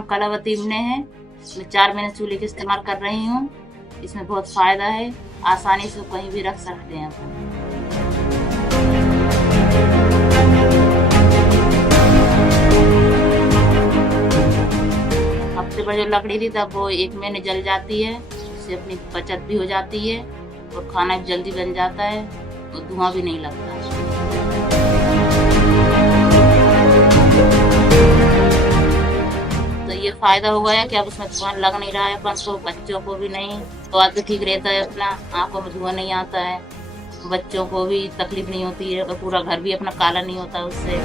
नाम कलावती इब्ने है। मैं 4 महीने चूल्हे का इस्तेमाल कर रही हूँ। इसमें बहुत फ़ायदा है, आसानी से कहीं भी रख सकते हैं अपन। हफ्ते भर जो लकड़ी थी तब वो 1 महीने जल जाती है। इससे अपनी बचत भी हो जाती है और खाना भी जल्दी बन जाता है और धुआं भी नहीं लगता। तो ये फायदा हो गया कि अब उसमें धुआं लग नहीं रहा है अपन को, बच्चों को भी नहीं, स्वाद भी ठीक रहता है अपना, आंखों में धुआं नहीं आता है, बच्चों को भी तकलीफ नहीं होती है और पूरा घर भी अपना काला नहीं होता उससे।